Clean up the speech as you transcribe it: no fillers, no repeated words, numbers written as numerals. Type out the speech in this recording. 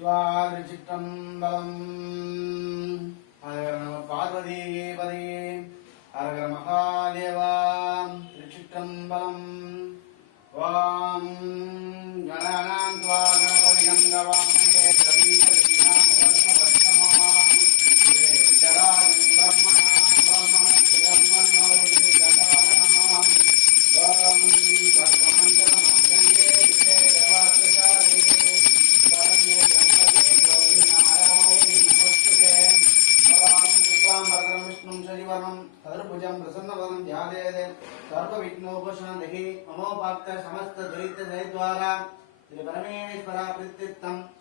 சிவாதிருச்சிற்றம்பலம். ஹர நம பார்வதியே பதே. ஹர மகாதேவா. திருச்சிற்றம்பலம். வாம் கணானாம் த்வா கணபதி கங்கவாமயே கவிகவீனாம் வர்ஷபத்மாம் வேதராஜம் பிரம்மணாம் பிரம்மணஸ்தம்மன்மவதி கதாதனாம் வாம் சர்வமங்கலமங்கல்யே விஜே தேவாத்மசாரே சரண்யே பிரம்மதே கௌரி நாராயணி நமஸ்துதே. வாம் சுக்லாம் வரதரம் விஷ்ணும் சசிவர்ணம் சதுர்புஜம் பிரசன்னவதனம் ध्यायेत् सर्वविघ्नोपशान्तये. ममोपाक्त समस्त द्वैत द्वैद्वारा श्री परमेश्वरा प्रीत्यर्थम्